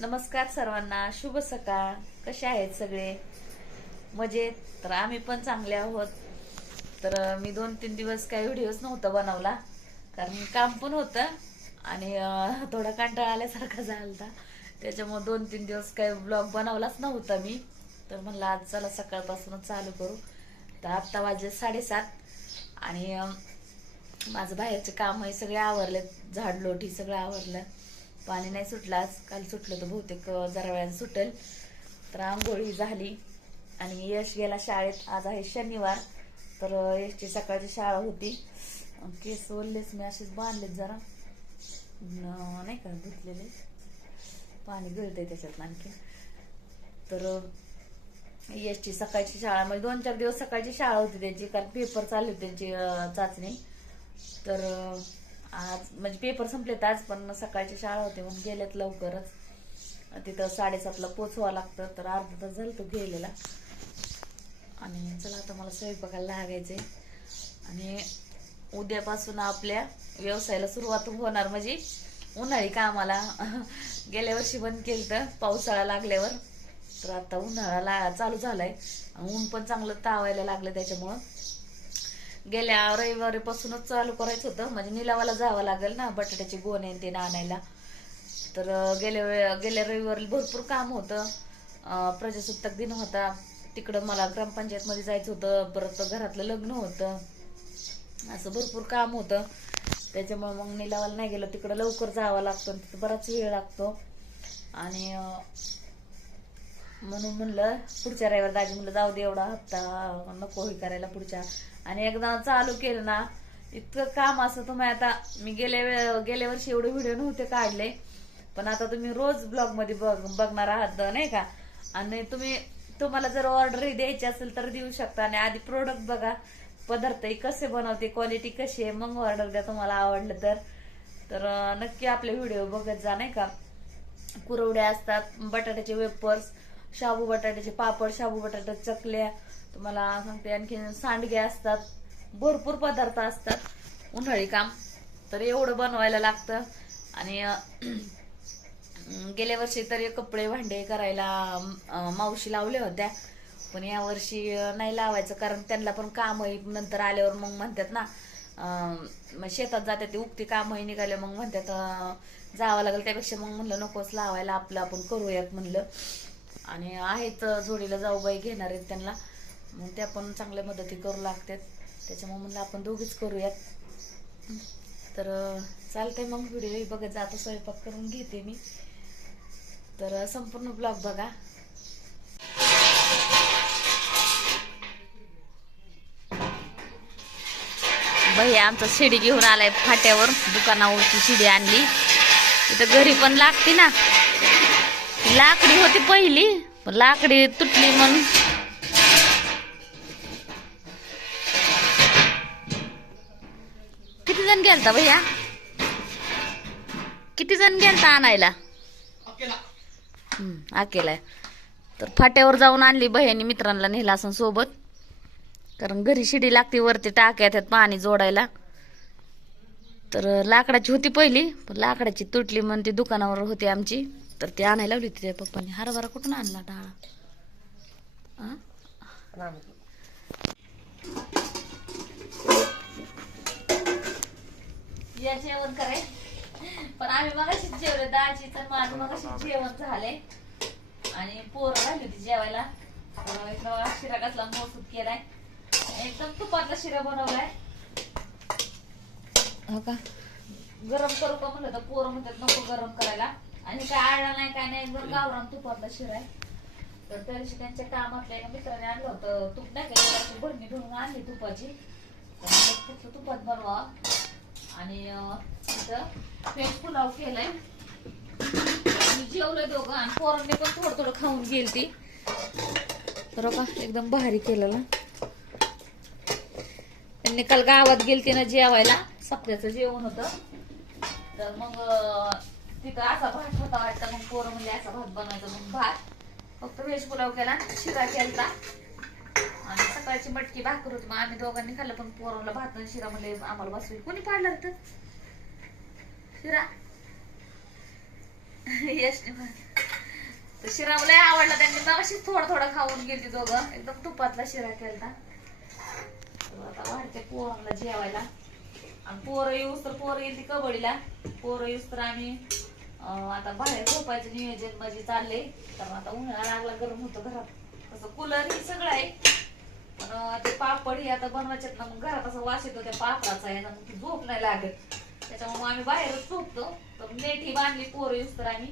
नमस्कार सर्वांना शुभ सकाळ. कसे आहेत सगळे? मजेत? तर आम्ही पण चांगले आहोत. तर मी दोन तीन दिवस काही व्हिडिओज नव्हता बनवला. कारण काम पण होतं आणि थोडा कंटाळा आल्यासारखा झाला होता त्याच्यामुळे दोन तीन दिवस काही ब्लॉग बनवलाच नव्हता मी. तर म्हणलं आज चला सकाळपासूनच चालू करू. तर आत्ता वाजले साडेसात आणि माझं बाहेरचे काम हे सगळे आवरले झाड लोटी सगळं आवरलं. पाणी नाही सुटलं. आज काल सुटलं तर बहुतेक जरा वेळानं सुटेल. तर आंघोळी झाली आणि यश गेला शाळेत. आज आहे शनिवार. तर यशची सकाळची शाळा होती. केस ओललेच मी असेच बांधलेत जरा. नाही का धुतलेले. पाणी गळतंय त्याच्यात आणखी. तर यशची सकाळची शाळा म्हणजे दोन चार दिवस सकाळची शाळा होती त्यांची. कारण पेपर चालले होते त्यांची चाचणी. तर आज म्हणजे पेपर संपलेत आज पण सकाळची शाळा होती म्हणून गेल्यात लवकरच. तिथं साडेसातला पोचवावं लागतं तर अर्धा तास झालं तो गेलेला. आणि चला आता मला स्वयंपाकाला लागायचंय. आणि उद्यापासून आपल्या व्यवसायाला सुरुवात होणार म्हणजे उन्हाळी कामाला. गेल्या वर्षी बंद केलं तर पावसाळा लागल्यावर. तर आता उन्हाळा ला चालू झालाय. ऊन पण चांगलं तावायला लागलं त्याच्यामुळं. गेल्या रविवारीपासूनच चालू करायचं होतं. म्हणजे निलावाला जावं लागेल ना बटाट्याचे गोणे ते आणायला. तर गेल्या वेळ गेल्या रविवारी भरपूर काम होतं. प्रजासत्ताक दिन होता. तिकडं मला ग्रामपंचायतमध्ये जायचं होतं. परत घरातलं लग्न होतं. असं भरपूर काम होतं. त्याच्यामुळे मग निलावाला नाही गेलं. तिकडं लवकर जावं लागतं आणि तिथं बराच वेळ लागतो. आणि म्हणून म्हणलं पुढच्या रविवार दाजी म्हणलं जाऊ दे एवढा हप्ता. नको हे करायला पुढच्या आणि एकदा चालू केलं ना इतकं काम असं तुम्ही आता मी गेल्या वेळ गेल्या वर्षी एवढे व्हिडिओ नव्हते काढले पण आता तुम्ही रोज ब्लॉगमध्ये बघ बघणार आहात नाही का? आणि तुम्ही तुम्हाला जर ऑर्डर द्यायची असेल तर देऊ शकता. आणि आधी प्रोडक्ट बघा पदार्थ कसे बनवते क्वालिटी कशी आहे मग ऑर्डर द्या तुम्हाला आवडलं तर. तर नक्की आपले व्हिडिओ बघत जा नाही का? कुरवड्या असतात बटाट्याचे वेपर्स शाबू बटाट्याचे पापड शाबू बटाट्याच्या चकल्या तुम्हाला सांगते आणखी सांडगे असतात भरपूर पदार्थ असतात. उन्हाळी काम तर एवढं बनवायला लागतं. आणि गेल्या वर्षी तरी कपडे भांडे करायला मावशी लावल्या होत्या. पण या वर्षी नाही लावायचं कारण त्यांना पण काम नंतर आल्यावर मग म्हणतात ना मग शेतात जाते ते उगती कामही निघाले मग म्हणतात जावं लागेल त्यापेक्षा मग म्हणलं नकोच लावायला आपलं आपण करूयात म्हणलं. आणि आहेत जोडीला जाऊबाई घेणार आहेत त्यांना. मग त्या पण चांगल्या मदती करू लागतात. त्याच्यामुळे म्हणलं आपण दोघीच करूयात. तर चालतंय मग व्हिडिओ बघत जातो स्वयंपाक करून घेते मी. तर संपूर्ण ब्लॉग बघा. बाई आमचा शिडी घेऊन आलाय फाट्यावर. दुकानावरची शिडी आणली. इथं घरी पण लागते ना. लाकडी होती पहिली पण लाकडी तुटली म्हणून जण गेलता भैया? किती जण गेलता आणायला? हम्म, अकेला. तर फाट्यावर जाऊन आणली बहिणी मित्रांना नेला असं सोबत. कारण घरी शिडी लागते वरती टाक्यात आहेत पाणी जोडायला. तर लाकडाची होती पहिली पण लाकडाची तुटली म्हणून ती दुकानावर होती आमची. तर ती आणायला लावली होती त्या पप्पाने. हरभरा कुठून आणला डाळा? या जेवण कराय पण आम्ही मगाशी जेवले दाळची तर माझं मगाशी जेवण झालंय. आणि पोरं राहिली होती जेवायला. तर इकडं शिरा घातला मोसूद केलाय. एकदम तुपातला शिरा बनवलाय. हो का? गरम करू का म्हणलं तर पोरं म्हणतात नको गरम करायला. आणि काय आळला नाही काय नाही एकदम गावरान तुपातला शिरा आहे. तर त्या दिवशी त्यांच्या कामातल्या एका मित्राने आणलं होतं तूप नाही का भरणी भरून आणली तुपाची. तर म्हणलं तिथलं तुपात बनवा. आणि अं, तिथं व्हेज पुलाव केलाय. जेवलं दोघं आणि पोरांनी पण थोडं थोडं खाऊन गेली ती तर का एकदम भारी केलेला. त्यांनी काल गावात गेलती ना जेवायला सप्त्याचं जेवण होतं. तर मग तिथं असा भात होता वाटतं मग पोरं म्हणजे असा भात बनवायचा मग भात. फक्त व्हेज पुलाव केला शिरा केलता. आणि सकाळची मटकी भाकर होती. मग आम्ही दोघांनी खाल्लं पण पोराला भात आणि शिरा म्हणले आम्हाला बसवी. कोणी पाडलं तर शिरा. यश भात तर शिरा मला आवडला त्यांनी. मग अशीच थोडं थोडं खाऊन गेली दोघं. एकदम तुपातला शिरा केलता. तर आता वाढते पोरांना जेवायला. आणि पोरं येऊस तर पोरं येईल ती कबड्डीला. पोरं येऊस तर आम्ही आता बाहेर झोपायचं नियोजन म्हणजे चाललंय. तर आता उन्हाळा लागला गरम होतं घरात. तसं कूलर ही सगळं आहे. पापड ही आता बनवायच्यात ना मग घरात असा वास येतो त्या पापडाचा आहे ना मग ती झोप नाही लागत. त्याच्यामुळे मग आम्ही बाहेरच झोपतो. तर नेठी बांधली पोर येऊस तर आम्ही.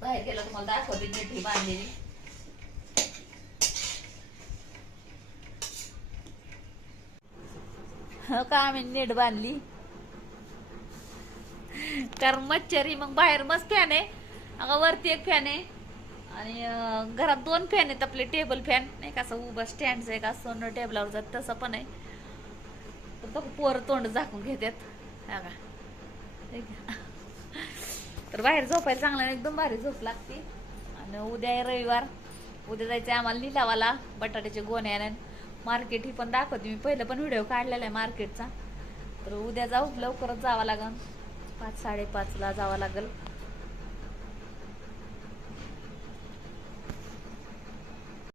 बाहेर गेला तुम्हाला दाखवते नेठी बांधलेली. हो का आम्ही नेट बांधली. कारण मच्छरी मग बाहेर मस्त फॅन आहे. अगं वरती एक फॅन आहे. आणि घरात दोन फॅन आहेत आपले टेबल फॅन नाही का असं उभा स्टँड आहे का सोनं टेबलावर जात तसं पण आहे. तर बघ पोर तोंड झाकून घेतात हा का? तर बाहेर झोपायला चांगलं एकदम भारी झोप लागते. आणि उद्या आहे रविवार. उद्या जायचं आहे आम्हाला लिलावाला बटाट्याचे गोणे आणि मार्केट ही पण दाखवते मी. पहिलं पण व्हिडिओ काढलेला आहे मार्केटचा तर उद्या जाऊ लवकरच जावं लागेल पाच साडेपाचला जावं लागेल.